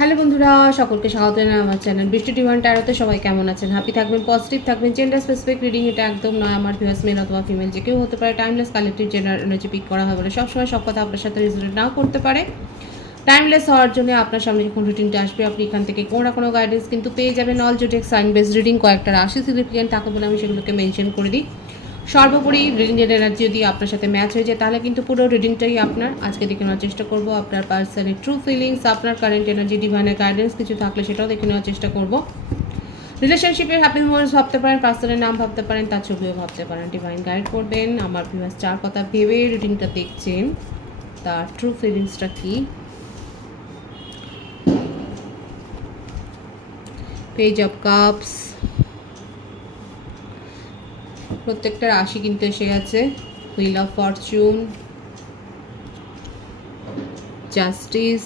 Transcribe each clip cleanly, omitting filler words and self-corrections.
Hello বন্ধুরা, সকলকে স্বাগত জানাই আমার চ্যানেল বৃষ্টি ডিভাইন ট্যারোতে। সবাই কেমন আছেন? হ্যাপি থাকবেন, পজিটিভ থাকবেন। জেন্ডার স্পেসিফিক রিডিং এটা একদম নয়। আমার ভিউয়ার্স মেল অথবা ফিমেল যে কেউ হতে পারে। Timeless collective gender energy pick করা হয় বলে সবসময় সব কথা আপনার সাথে রিজনেট নাও করতে পারে। টাইমলেস হওয়ার জন্য আপনার সামনে যখন রিডিংটা আসবে আপনি এখান থেকে কোনো না কোনো গাইডেন্স কিন্তু পেয়ে যাবেন। অল জোটেক সাইন বেস রিডিং কয়েকটা রাশি সিগনিফিকেন্ট থাকে বলে আমি সেগুলোকে মেনশন করে দিই। সর্বোপরি রিডিংয়ের এনার্জি যদি আপনার সাথে ম্যাচ হয়ে যায় তাহলে কিন্তু পুরো রিডিংটাই আপনার। আজকে দেখে নেওয়ার চেষ্টা করব আপনার পার্সনের ট্রু ফিলিংস, আপনার কারেন্ট এনার্জি, ডিভাইনের গাইডেন্স কিছু থাকলে সেটাও দেখে নেওয়ার চেষ্টা করব। রিলেশনশিপের হ্যাপি মোমেন্টস ভাবতে পারেন, পার্সনের নাম ভাবতে পারেন, তার ছবিও ভাবতে পারেন। ডিভাইন গাইড করবেন। আমার ভিউয়ার্স চার কথা ভেবে রিডিংটা দেখছেন, তার ট্রু ফিলিংসটা কি। পেজ অফ কাপস, প্রত্যেকটা রাশি কিন্তু এসে গেছে। হুইল অফ ফরচুন, জাস্টিস,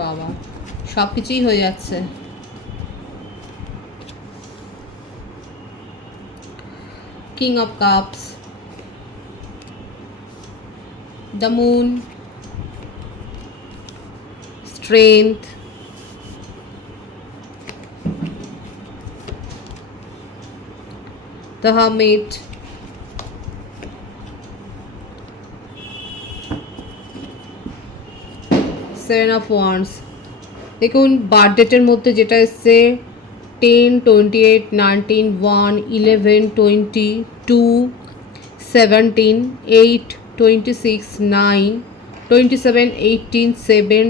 বাবা সব কিছুই হয়ে যাচ্ছে। King of cups, the moon, strength, the hermit, seven of wands. দেখুন বার্থডেটের মধ্যে যেটা এসছে 10, 28, 19, 1, 11, 20, 2, 17, 8, 26, 9, 27, 18, 7,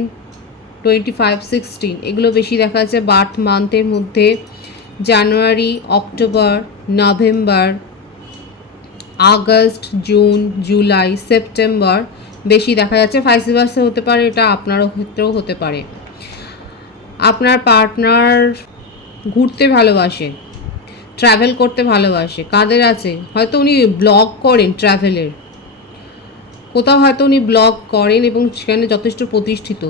25, 16 এগুলো বেশি দেখা যাচ্ছে বার্থ মান্থের মধ্যে। January, October, November, August, June, July, September বেশি দেখা যাচ্ছে। ভাইস ভার্সা হতে পারে, এটা আপনারও ক্ষেত্রেও হতে পারে। আপনার পার্টনার ঘুরতে ভালোবাসে, ট্রাভেল করতে ভালোবাসে। কাদের আছে? হয়তো উনি ব্লগ করেন ট্রাভেলের, কোথাও হয়তো উনি ব্লগ করেন এবং সেখানে যথেষ্ট প্রতিষ্ঠিত।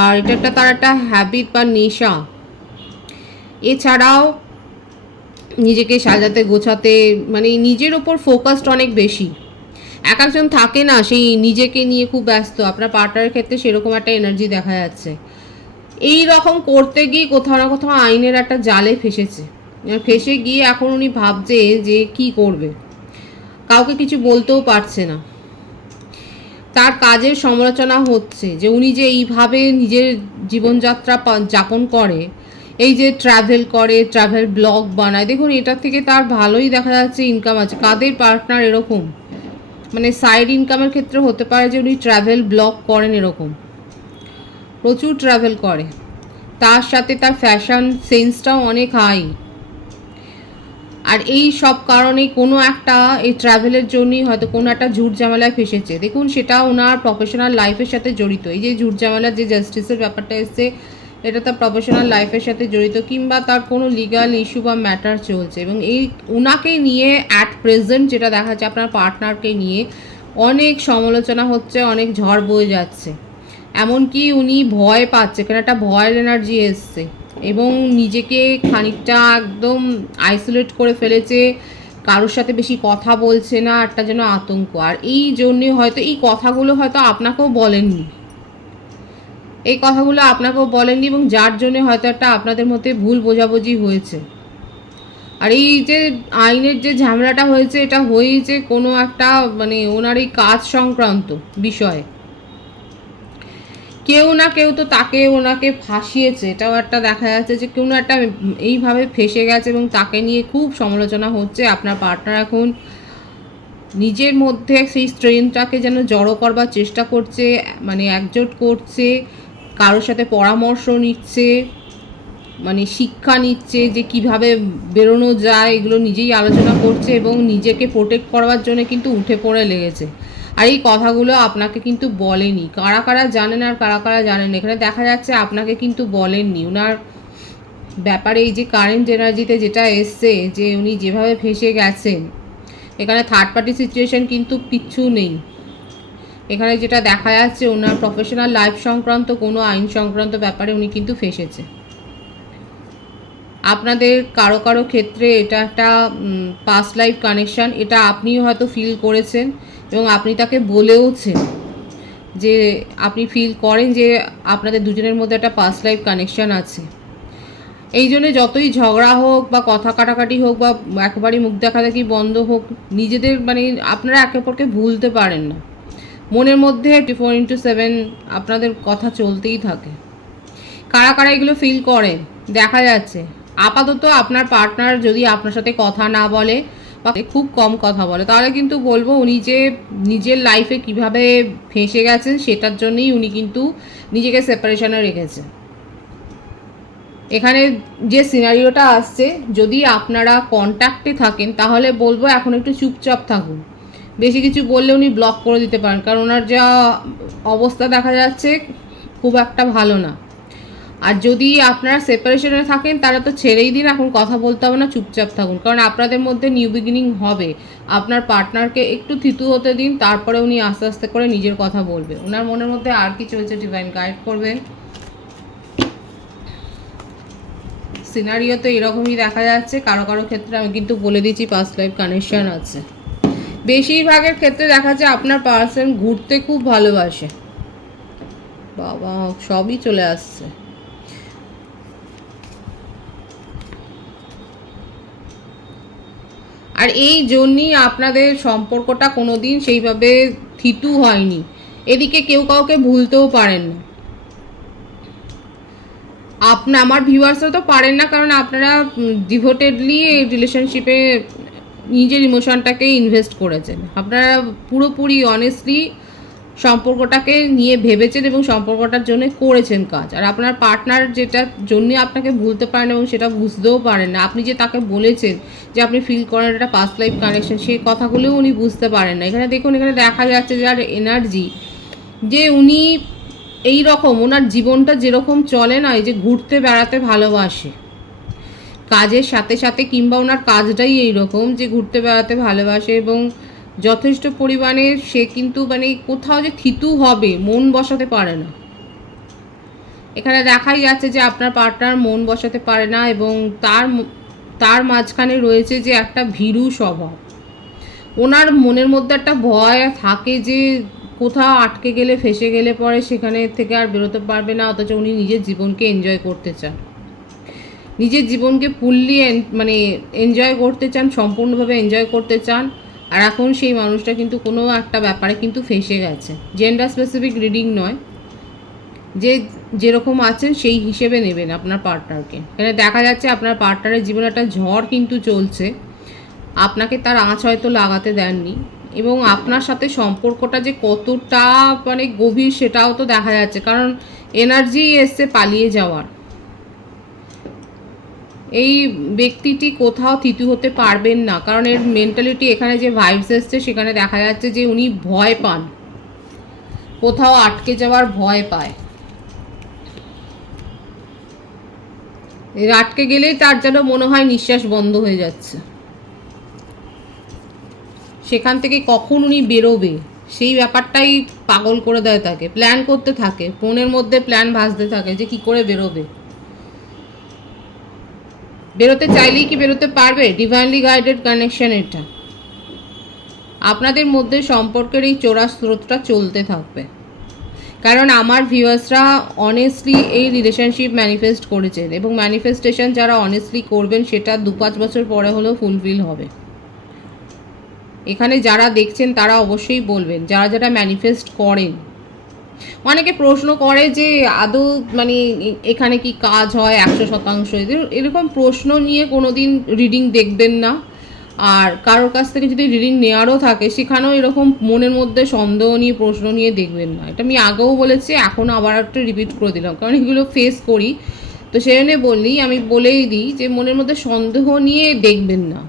আর এটা একটা তার একটা হ্যাবিট বা নেশা। এছাড়াও নিজেকে সাজাতে গোছাতে মানে নিজের ওপর ফোকাসড অনেক বেশি। এক একজন থাকে না সেই নিজেকে নিয়ে খুব ব্যস্ত, আপনার পার্টনারের ক্ষেত্রে সেরকম একটা এনার্জি দেখা যাচ্ছে। এই রকম করতে গিয়ে কোথাও না কোথাও আইনের একটা জালে ফেসেছে। ফেসে গিয়ে এখন উনি ভাবছে যে কি করবে, কাউকে কিছু বলতেও পারছে না। তার কাজের সমালোচনা হচ্ছে যে উনি যে এইভাবে নিজের জীবনযাত্রা যাপন করে, এই যে ট্রাভেল করে, ট্রাভেল ব্লগ বানায়, দেখুন এটার থেকে তার ভালোই দেখা যাচ্ছে ইনকাম আছে। কাদের পার্টনার এরকম মানে সাইড ইনকামের ক্ষেত্রে হতে পারে যে উনি ট্রাভেল ব্লগ করেন, এরকম প্রচুর ট্রাভেল করে। তার সাথে তার ফ্যাশন সেন্সটাও অনেক হাই। আর এই সব কারণে কোনো একটা এই ট্রাভেলের জন্যই হয়তো কোনো একটা ঝুট ঝামেলায় ফেসেছে। দেখুন সেটা ওনার প্রফেশনাল লাইফের সাথে জড়িত। এই যে ঝুট ঝামেলার যে জাস্টিসের ব্যাপারটা এসছে, এটা তার প্রফেশনাল লাইফের সাথে জড়িত, কিংবা তার কোনো লিগাল ইস্যু বা ম্যাটার চলছে। এবং এই ওনাকে নিয়ে অ্যাট প্রেজেন্ট যেটা দেখা যাচ্ছে, আপনার পার্টনারকে নিয়ে অনেক সমালোচনা হচ্ছে, অনেক ঝড় বয়ে যাচ্ছে। এমনকি উনি ভয় পাচ্ছে, এখানে একটা ভয়ের এনার্জি এসছে এবং নিজেকে খানিকটা একদম আইসোলেট করে ফেলেছে। কারোর সাথে বেশি কথা বলছে না, একটা যেন আতঙ্ক। আর এই জন্যে হয়তো এই কথাগুলো হয়তো আপনাকেও বলেননি, এই কথাগুলো আপনাকেও বলেননি এবং যার জন্য হয়তো একটা আপনাদের মধ্যে ভুল বোঝাবুঝি হয়েছে। আর এই যে আইনের যে ঝামেলাটা হয়েছে, এটা হয়েছে কোনো একটা মানে ওনার এই কাজ সংক্রান্ত বিষয়ে। কেউ না কেউ তো তাকে ওনাকে ফাঁসিয়েছে, এটাও একটা দেখা যাচ্ছে যে কেউ না একটা এইভাবে ফেসে গেছে এবং তাকে নিয়ে খুব সমালোচনা হচ্ছে। আপনার পার্টনার এখন নিজের মধ্যে সেই স্ট্রেংথটাকে যেন জড়ো করবার চেষ্টা করছে, মানে একজোট করছে, কারোর সাথে পরামর্শ নিচ্ছে, মানে শিক্ষা নিচ্ছে যে কিভাবে বেরোনো যায়, এগুলো নিজেই আলোচনা করছে এবং নিজেকে প্রোটেক্ট করবার জন্য কিন্তু উঠে পড়ে লেগেছে। আর এই কথাগুলো আপনাকে কিন্তু বলেনি। কারা কারা জানেন আর কারা কারা জানেন, এখানে দেখা যাচ্ছে আপনাকে কিন্তু বলেননি ওনার ব্যাপারে। এই যে কারেন্ট এনার্জিতে যেটা এসছে যে উনি যেভাবে ফেসে গেছেন, এখানে থার্ড পার্টি সিচুয়েশন কিন্তু কিচ্ছু নেই। এখানে যেটা দেখা যাচ্ছে ওনার প্রফেশনাল লাইফ সংক্রান্ত কোনো আইন সংক্রান্ত ব্যাপারে উনি কিন্তু ফেসেছে। আপনাদের কারো কারো ক্ষেত্রে এটা একটা পাস্ট লাইফ কানেকশান, এটা আপনিও হয়তো ফিল করেছেন এবং আপনি তাকে বলেওছেন। যে আপনি ফিল করেন যে আপনাদের দুজনের মধ্যে একটা পাস্ট লাইফ কানেকশান আছে। এই জন্য যতই ঝগড়া হোক বা কথা কাটাকাটি হোক বা একেবারেই মুখ দেখাদেখি বন্ধ হোক, নিজেদের মানে আপনারা একে অপরকে ভুলতে পারেন না। মনের মধ্যে 24/7 আপনাদের কথা চলতেই থাকে। কারা কারা এগুলো ফিল করেন দেখা যাচ্ছে। আপাতত আপনার পার্টনার যদি আপনার সাথে কথা না বলে বা খুব কম কথা বলে, তাহলে কিন্তু বলবো উনি যে নিজের লাইফে কিভাবে ফেঁসে গেছেন সেটার জন্যই উনি কিন্তু নিজেকে সেপারেশনে রেখেছে। এখানে যে সিনারিওটা আসছে, যদি আপনারা কন্ট্যাক্টে থাকেন তাহলে বলবো এখন একটু চুপচাপ থাকুন। বেশি কিছু বললে উনি ব্লক করে দিতে পারেন, কারণ ওনার যা অবস্থা দেখা যাচ্ছে খুব একটা ভালো না। আর যদি আপনারা সেপারেশনে থাকেন তারা তো ছেড়েই দিন, এখন কথা বলতে হবে না, চুপচাপ থাকুন, কারণ আপনাদের মধ্যে নিউ বিগিনিং হবে। আপনার পার্টনারকে একটু থিতু হতে দিন, তারপরে উনি আস্তে আস্তে করে নিজের কথা বলবে। ওনার মনের মধ্যে আর কি চলছে ডিভাইন গাইড করবেন। সিনারিও তো এরকমই দেখা যাচ্ছে। কারো কারো ক্ষেত্রে আমি কিন্তু বলে দিচ্ছি পাস্ট লাইফ কানেকশান আছে। বেশিরভাগের ক্ষেত্রে দেখা যাচ্ছে আপনার পার্সন ঘুরতে খুব ভালোবাসে। বাবা, সবই চলে আসছে। আর এই জন্যই আপনাদের সম্পর্কটা কোনো দিন সেইভাবে থিতু হয়নি। এদিকে কেউ কাউকে ভুলতেও পারেন না। আমার ভিউয়ার্সরা তো পারেন না, কারণ আপনারা ডিভোটেডলি এই রিলেশনশিপে নিজের ইমোশনটাকে ইনভেস্ট করেছেন। আপনারা পুরোপুরি অনেস্টলি সম্পর্কটাকে নিয়ে ভেবেছেন এবং সম্পর্কটার জন্য করেছেন কাজ। আর আপনার পার্টনার যেটার জন্য আপনাকে ভুলতে পারেন এবং সেটা বুঝতেও পারেন না, আপনি যে তাকে বলেছেন যে আপনি ফিল করেন একটা পাস্ট লাইফ কানেকশন, সেই কথাগুলোও উনি বুঝতে পারেন না। এখানে দেখুন, এখানে দেখা যাচ্ছে যার এনার্জি, যে উনি এই রকম ওনার জীবনটা যেরকম চলে না, এই যে ঘুরতে বেড়াতে ভালোবাসে কাজের সাথে সাথে, কিংবা ওনার কাজটাই এই রকম যে ঘুরতে বেড়াতে ভালোবাসে এবং যথেষ্ট পরিমাণে সে কিন্তু মানে কোথাও যে থিতু হবে মন বসাতে পারে না। এখানে দেখাই যাচ্ছে যে আপনার পার্টনার মন বসাতে পারে না এবং তার মাঝখানে রয়েছে যে একটা ভীরু স্বভাব। ওনার মনের মধ্যে একটা ভয় থাকে যে কোথাও আটকে গেলে, ফেসে গেলে পরে সেখানে থেকে আর বেরোতে পারবে না, অথচ উনি নিজের জীবনকে এনজয় করতে চান, নিজের জীবনকে ফুললি মানে এনজয় করতে চান, সম্পূর্ণভাবে এনজয় করতে চান। আর এখন সেই মানুষটা কিন্তু কোনো একটা ব্যাপারে কিন্তু ফেসে গেছে। জেন্ডার স্পেসিফিক রিডিং নয়, যে যেরকম আছেন সেই হিসেবে নেবেন আপনার পার্টনারকে। এখানে দেখা যাচ্ছে আপনার পার্টনারের জীবনে একটা ঝড় কিন্তু চলছে, আপনাকে তার আঁচ হয়তো লাগাতে দেননি, এবং আপনার সাথে সম্পর্কটা যে কতটা মানে গভীর সেটাও তো দেখা যাচ্ছে, কারণ এনার্জি এসছে পালিয়ে যাওয়ার। এই ব্যক্তিটি কোথাও থিতু হতে পারবেন না, কারণ এর মেন্টালিটি, এখানে যে ভাইবস এসছে সেখানে দেখা যাচ্ছে যে উনি ভয় পান, কোথাও আটকে যাওয়ার ভয় পায়। আটকে গেলেই তার যেন মনে হয় নিঃশ্বাস বন্ধ হয়ে যাচ্ছে, সেখান থেকে কখন উনি বেরোবে সেই ব্যাপারটাই পাগল করে দেয় তাকে। প্ল্যান করতে থাকে, ফোনের মধ্যে প্ল্যান ভাসতে থাকে যে কি করে বেরোবে। বেরোতে চাইলেই কি বেরোতে পারবে? ডিভাইনলি গাইডেড কানেকশন এটা। আপনাদের মধ্যে সম্পর্কের এই চোরা স্রোতটা চলতে থাকবে, কারণ আমার ভিউয়ার্সরা অনেস্টলি এই রিলেশনশিপ ম্যানিফেস্ট করেছেন এবং ম্যানিফেস্টেশন যারা অনেস্টলি করবেন সেটা 2-5 বছর পরে হলেও ফুলফিল হবে। এখানে যারা দেখছেন তারা অবশ্যই বলবেন, যারা যারা ম্যানিফেস্ট করেন। অনেকে প্রশ্ন করে যে আদৌ মানে এখানে কি কাজ হয় 100%? এরকম প্রশ্ন নিয়ে কোনো দিন রিডিং দেখবেন না। আর কারোর কাছ থেকে যদি রিডিং নেওয়ারও থাকে সেখানেও এরকম মনের মধ্যে সন্দেহ নিয়ে প্রশ্ন নিয়ে দেখবেন না। এটা আমি আগেও বলেছি, এখন আবার একটা রিপিট করে দিলাম, কারণ এগুলো ফেস করি তো সেজন্য আমি বলেই দিই যে মনের মধ্যে সন্দেহ নিয়ে দেখবেন না।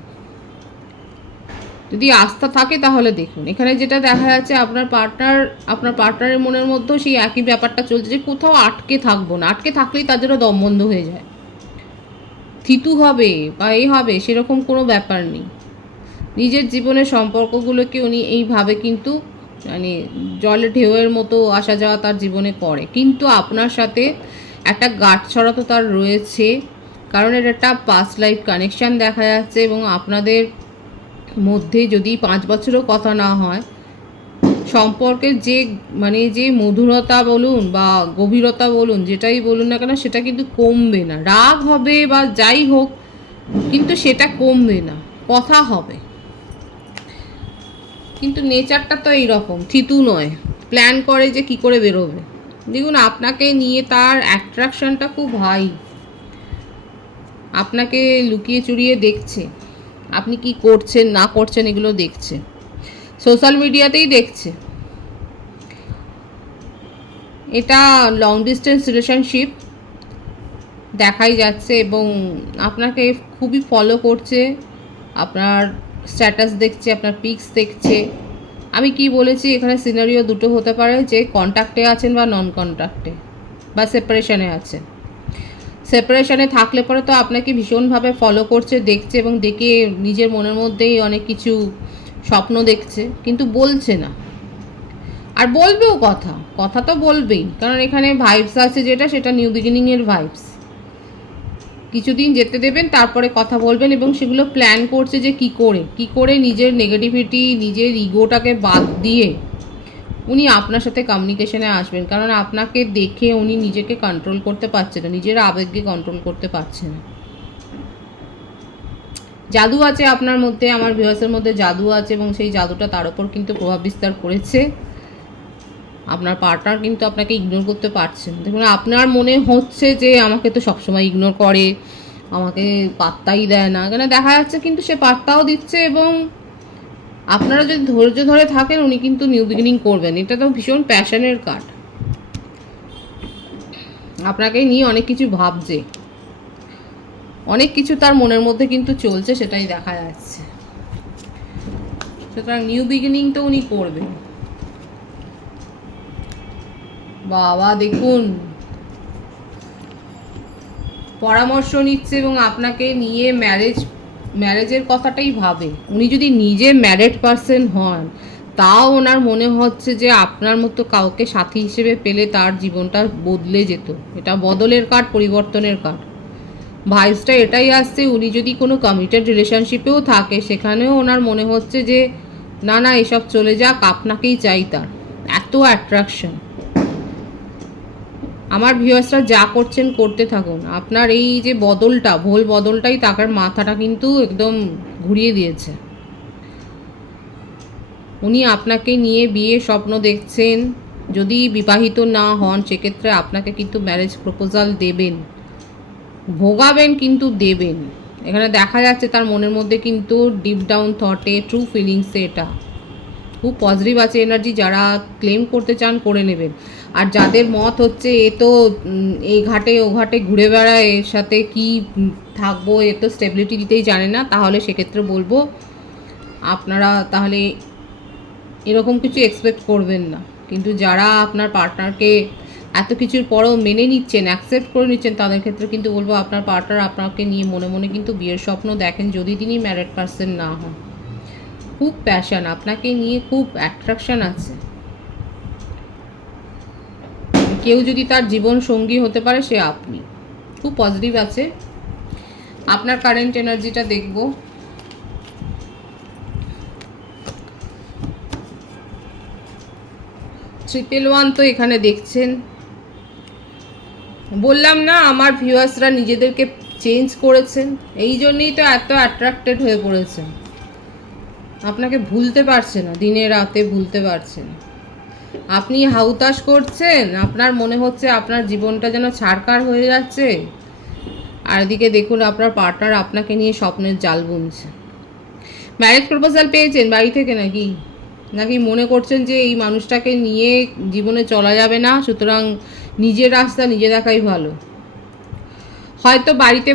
যদি আস্থা থাকে তাহলে দেখুন। এখানে যেটা দেখা যাচ্ছে আপনার পার্টনারের মনের মধ্যেও সেই একই ব্যাপারটা চলছে যে কোথাও আটকে থাকবো না, আটকে থাকলেই তার জন্য দম বন্ধ হয়ে যায়, থিতু হবে বা এই হবে সেরকম কোনো ব্যাপার নেই। নিজের জীবনের সম্পর্কগুলোকে উনি এইভাবে কিন্তু মানে জলে ঢেউয়ের মতো আসা যাওয়া তার জীবনে করে, কিন্তু আপনার সাথে একটা গাঁটছড়া তো তার রয়েছে, কারণ এটা একটা পাস্ট লাইফ কানেকশান দেখা যাচ্ছে। এবং আপনাদের মধ্যে যদি 5 বছরও কথা না হয়, সম্পর্কের যে মানে যে মধুরতা বলুন বা গভীরতা বলুন, যেটাই বলুন না কেন, সেটা কিন্তু কমবে না। রাগ হবে বা যাই হোক, কিন্তু সেটা কমবে না, কথা হবে। কিন্তু নেচারটা তো এইরকম, থিতু নয়, প্ল্যান করে যে কি করে বেরোবে। দেখুন আপনাকে নিয়ে তার অ্যাট্রাকশনটা খুব হাই, আপনাকে লুকিয়ে চুরিয়ে দেখছে, আপনি কি করছেন না করছেন এগুলো দেখছে, সোশ্যাল মিডিয়াতেই দেখছে। এটা লং ডিস্টেন্স রিলেশনশিপ দেখাই যাচ্ছে এবং আপনাকে খুবই ফলো করছে, আপনার স্ট্যাটাস দেখছে, আপনার পিক্স দেখছে। আমি কি বলেছি, এখানে সিনারিও দুটো হতে পারে, যে কন্ট্যাক্টে আছেন বা নন কন্ট্যাক্টে বা সেপারেশনে আছেন। সেপারেশনে থাকলে পরে তো আপনাকে ভীষণভাবে ফলো করছে, দেখছে এবং দেখে নিজের মনের মধ্যেই অনেক কিছু স্বপ্ন দেখছে, কিন্তু বলছে না। আর বলবেও, কথা কথা তো বলবেই, কারণ এখানে ভাইবস আছে যেটা, সেটা নিউ বিগিনিংয়ের ভাইবস। কিছুদিন যেতে দেবেন, তারপরে কথা বলবেন এবং সেগুলো প্ল্যান করছে যে কি করে নিজের নেগেটিভিটি, নিজের ইগোটাকে বাদ দিয়ে উনি আপনার সাথে কমিউনিকেশনে আসবেন। কারণ আপনাকে দেখে উনি নিজেকে কন্ট্রোল করতে পারছে না, নিজের আবেগকে কন্ট্রোল করতে পারছে না। জাদু আছে আপনার মধ্যে, আমার ভিউয়ার্সের মধ্যে জাদু আছে এবং সেই জাদুটা তার উপর কিন্তু প্রভাব বিস্তার করেছে। আপনার পার্টনার কিন্তু আপনাকে ইগনোর করতে পারছেন। দেখুন আপনার মনে হচ্ছে যে আমাকে তো সবসময় ইগনোর করে, আমাকে পাত্তাই দেয় না, কেন দেখা যাচ্ছে কিন্তু সে পাত্তাও দিচ্ছে এবং আপনারা যদি ধৈর্য ধরে থাকেন উনি কিন্তু নিউ বিগিনিং করবেন। এটা তো ভীষণ প্যাশনের কার্ড, আপনাকে নিয়ে অনেক কিছু ভাবছে, অনেক কিছু তার মনের মধ্যে কিন্তু চলছে, সেটাই দেখা যাচ্ছে। সুতরাং নিউ বিগিনিং তো উনি করবেন। বাবা দেখুন, পরামর্শ নিচ্ছে এবং আপনাকে নিয়ে ম্যারেজের কথাটাই ভাবে। উনি যদি নিজে ম্যারেড পারসন হন, তাও ওনার মনে হচ্ছে যে আপনার মতো কাউকে সাথী হিসেবে পেলে তার জীবনটা বদলে যেত। এটা বদলের কার্ড, পরিবর্তনের কার্ড। ভাইবসটা এটাই আসছে, উনি যদি কোনো কমিটেড রিলেশনশিপেও থাকে, সেখানেও ওনার মনে হচ্ছে যে না না এসব চলে যাক, আপনাকেই চাই তার, এত অ্যাট্রাকশন। আমার ভিউয়ার্সরা যা করছেন করতে থাকুন, আপনার এই যে বদলটা, ভুল বদলটাই তার মাথাটা কিন্তু একদম ঘুরিয়ে দিয়েছে। উনি আপনাকে নিয়ে বিয়ে স্বপ্ন দেখছেন। যদি বিবাহিত না হন সেক্ষেত্রে আপনাকে কিন্তু ম্যারেজ প্রপোজাল দেবেন, ভোগাবেন কিন্তু দেবেন। এখানে দেখা যাচ্ছে তার মনের মধ্যে কিন্তু ডিপ ডাউন থটে, ট্রু ফিলিংসে এটা খুব পজিটিভ আছে এনার্জি। যারা ক্লেম করতে চান করে নেবেন। আর যাদের মত হচ্ছে এ তো এই ঘাটে ও ঘাটে ঘুরে বেড়ায়, এর সাথে কি থাকবো, এ তো স্টেবিলিটি দিতেই জানে না, তাহলে সেক্ষেত্রে বলবো আপনারা তাহলে এরকম কিছু এক্সপেক্ট করবেন না। কিন্তু যারা আপনার পার্টনারকে এত কিছুর পরেও মেনে নিচ্ছেন, অ্যাকসেপ্ট করে নিচ্ছেন, তাদের ক্ষেত্রে কিন্তু বলবো আপনার পার্টনার আপনাকে নিয়ে মনে মনে কিন্তু বিয়ের স্বপ্ন দেখেন, যদি তিনি ম্যারেড পারসন না হন। খুব প্যাশন, আপনাকে নিয়ে খুব অ্যাট্রাকশন আছে। কেউ যদি তার জীবন সঙ্গী হতে পারে সে আপনি। খুব পজিটিভ আছে। আপনার কারেন্ট এনার্জিটা দেখব। ট্রিপল ওয়ান তো এখানে দেখছেন। বললাম না আমার ভিউয়ার্সরা নিজেদেরকে চেঞ্জ করেছেন, এই জন্যই তো এত অ্যাট্রাক্টেড হয়ে পড়েছেন। আপনাকে ভুলতে পারছে না, দিনে রাতে ভুলতে পারছে না। আপনি হাউতাশ করছেন, আপনার মনে হচ্ছে আপনার জীবনটা যেন ছাড়কার হয়ে যাচ্ছে, আর এদিকে দেখুন আপনার পার্টনার আপনাকে নিয়ে স্বপ্নের জাল বুনছে। ম্যারেজ প্রপোজাল পেয়েছেন বাড়ি থেকে নাকি নাকি মনে করছেন যে এই মানুষটাকে নিয়ে জীবনে চলা যাবে না, সুতরাং নিজের রাস্তা নিজে দেখাই ভালো। হয়তো বাড়িতে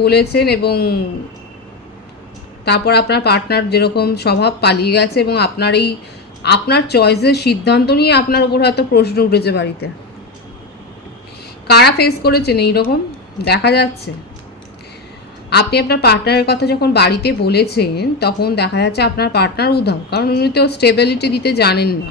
বলেছেন এবং তারপর আপনার পার্টনার যেরকম স্বভাব পালিয়ে গেছে এবং আপনার চয়েসের সিদ্ধান্ত নিয়ে আপনার উপর হয়তো প্রশ্ন উঠেছে বাড়িতে। কারা ফেস করেছেন এইরকম দেখা যাচ্ছে। আপনি আপনার পার্টনারের কথা যখন বাড়িতে বলেছেন তখন দেখা যাচ্ছে আপনার পার্টনার উধাও, কারণ উনি তো স্টেবিলিটি দিতে জানেন না।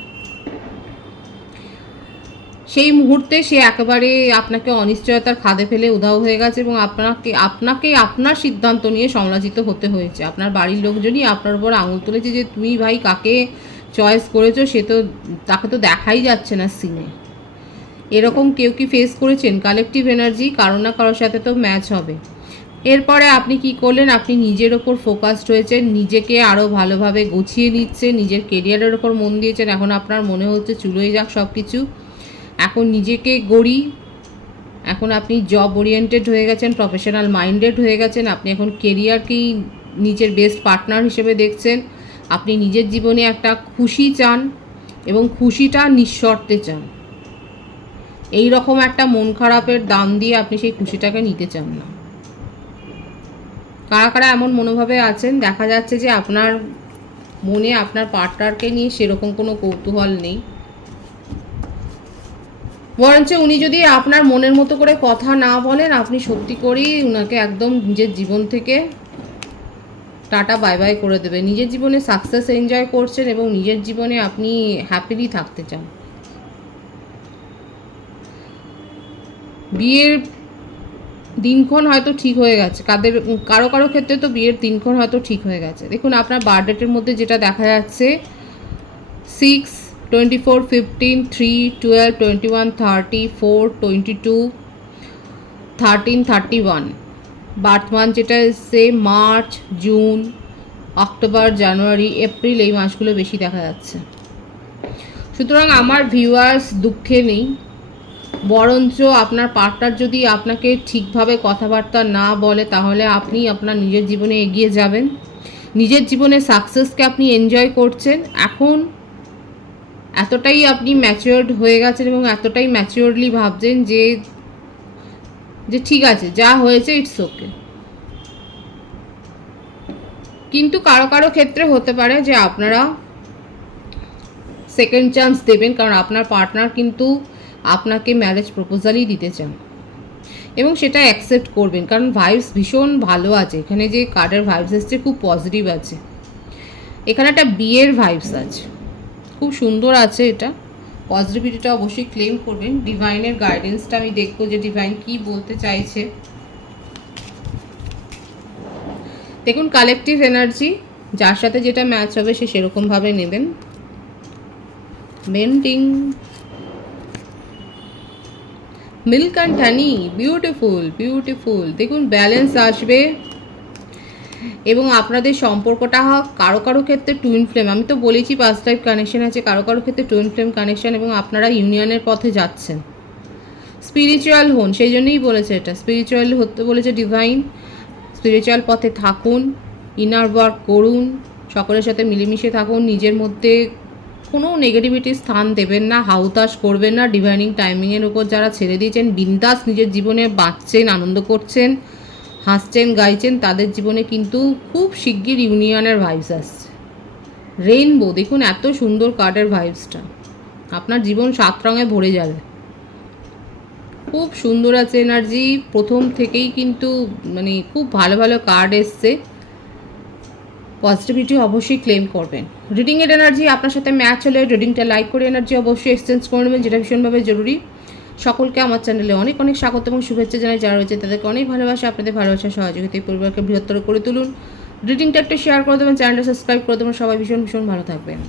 সেই মুহূর্তে সে একেবারে আপনাকে অনিশ্চয়তার খাদে ফেলে উধাও হয়ে গেছে এবং আপনাকে আপনার সিদ্ধান্ত নিয়ে সমালোচিত হতে হয়েছে। আপনার বাড়ির লোকজনই আপনার উপর আঙুল তুলেছে যে তুমি ভাই কাকে চয়েস করেছো, সে তো তাকে তো দেখাই যাচ্ছে না সিনে। এরকম কেউ কি ফেস করেছেন? কালেকটিভ এনার্জি কারো না কারোর সাথে তো ম্যাচ হবে। এরপরে আপনি কি করলেন? আপনি নিজের ওপর ফোকাসড হয়েছেন, নিজেকে আরও ভালোভাবে গুছিয়ে নিচ্ছেন, নিজের কেরিয়ারের ওপর মন দিয়েছেন। এখন আপনার মনে হচ্ছে চুলোই যাক সব কিছু, এখন নিজেকে গড়ি। এখন আপনি জব ওরিয়েন্টেড হয়ে গেছেন, প্রফেশনাল মাইন্ডেড হয়ে গেছেন। আপনি এখন কেরিয়ারকেই নিজের বেস্ট পার্টনার হিসেবে দেখছেন। আপনি নিজের জীবনে একটা খুশি চান এবং খুশিটা নিঃশর্তে চান। এই রকম একটা মন খারাপের দাম দিয়ে আপনি সেই খুশিটাকে নিতে চান না। কারা কারা এমন মনোভাবে আছেন? দেখা যাচ্ছে যে আপনার মনে আপনার পার্টনারকে নিয়ে সেরকম কোনো কৌতূহল নেই, বরঞ্চ উনি যদি আপনার মনের মতো করে কথা না বলেন, আপনি সত্যি করেই উনাকে একদম নিজের জীবন থেকে টাটা বাই বাই করে দেবে। নিজের জীবনে সাকসেস এনজয় করছেন এবং নিজের জীবনে আপনি হ্যাপিলি থাকতে চান। বিয়ের দিনক্ষণ হয়তো ঠিক হয়ে গেছে, কারো কারো ক্ষেত্রে তো বিয়ের দিনক্ষণ হয়তো ঠিক হয়ে গেছে। দেখুন আপনার বার্থডেটের মধ্যে যেটা দেখা যাচ্ছে 6, 24, 15, 3, 12, 21, 30, 4, 22, 13, 31। বার্থ মান্থ যেটা এসছে মার্চ, জুন, অক্টোবর, জানুয়ারি, এপ্রিল, এই মাসগুলো বেশি দেখা যাচ্ছে। সুতরাং আমার ভিউয়ার্স দুঃখে নেই, বরঞ্চ আপনার পার্টনার যদি আপনাকে ঠিকভাবে কথাবার্তা না বলে, তাহলে আপনি আপনার নিজের জীবনে এগিয়ে যাবেন। নিজের জীবনে সাকসেসকে আপনি এনজয় করছেন। এখন এতটাই আপনি ম্যাচিওরড হয়ে গেছেন এবং এতটাই ম্যাচিওরলি ভাবছেন যে ঠিক আছে, যা হয়েছে ইটস ওকে। কিন্তু কারো কারো ক্ষেত্রে হতে পারে যে আপনারা সেকেন্ড চান্স দেবেন, কারণ আপনার পার্টনার কিন্তু আপনাকে ম্যারেজ প্রপোজালই দিতে চান এবং সেটা অ্যাকসেপ্ট করবেন, কারণ ভাইবস ভীষণ ভালো আছে। এখানে যে কার্ডের ভাইবস এসছে খুব পজিটিভ আছে। এখানে একটা বিয়ের ভাইবস আছে, খুব সুন্দর আছে। এটা পজিটিভিটিটা অবশ্যই ক্লেম করবেন। ডিভাইনের গাইডেন্সটা আমি দেখবো যে ডিভাইন কি বলতে চাইছে। দেখুন কালেকটিভ এনার্জি, যার সাথে যেটা ম্যাচ হবে সে সেরকমভাবে নেবেন। মেন্টিং, milk and honey, beautiful beautiful. দেখুন ব্যালেন্স আসবে এবং আপনাদের সম্পর্কটা কারো কারো ক্ষেত্রে টুইন ফ্লেম, আমি তো বলেছি পাস্ট লাইফ কানেকশন আছে, কারো কারো ক্ষেত্রে টুইন ফ্লেম কানেকশন এবং আপনারা ইউনিয়নের পথে যাচ্ছেন। স্পিরিচুয়াল হন, সেই জন্যই বলেছে এটা, স্পিরিচুয়াল হতে বলেছে ডিভাইন। স্পিরিচুয়াল পথে থাকুন, ইনার ওয়ার্ক করুন, সকলের সাথে মিলেমিশে থাকুন, নিজের মধ্যে কোনো নেগেটিভিটির স্থান দেবেন না, হাউতাস করবেন না। ডিভাইনিং টাইমিংয়ের উপর যারা ছেড়ে দিয়েছেন, বিন্দাস নিজের জীবনে বাঁচছেন, আনন্দ করছেন, হাসছেন, গাইছেন, তাদের জীবনে কিন্তু খুব শিগগির ইউনিয়নের ভাইবস আসছে। রেইনবো, দেখুন এত সুন্দর কার্ডের ভাইবসটা, আপনার জীবন 7 রঙে ভরে যাবে। খুব সুন্দর আছে এনার্জি, প্রথম থেকেই কিন্তু মানে খুব ভালো ভালো কার্ড এসছে। পজিটিভিটি অবশ্যই ক্লেম করবেন। রিডিংয়ের এনার্জি আপনার সাথে ম্যাচ হলে রিডিংটা লাইক করে এনার্জি অবশ্যই এক্সচেঞ্জ করে নেবেন, যেটা ভীষণভাবে জরুরি। সকলকে আমার চ্যানেলে অনেক অনেক স্বাগত এবং শুভেচ্ছা জানাই। যারা রয়েছে তাদেরকে অনেক ভালোবাসা, আপনাদের ভালোবাসা সহযোগিতায় পরিবারকে বৃহত্তর করে তুলুন। রিডিংটা একটু শেয়ার করে দেবেন, চ্যানেলটা সাবস্ক্রাইব করে দেবেন। সবাই ভীষণ ভীষণ ভালো থাকবেন।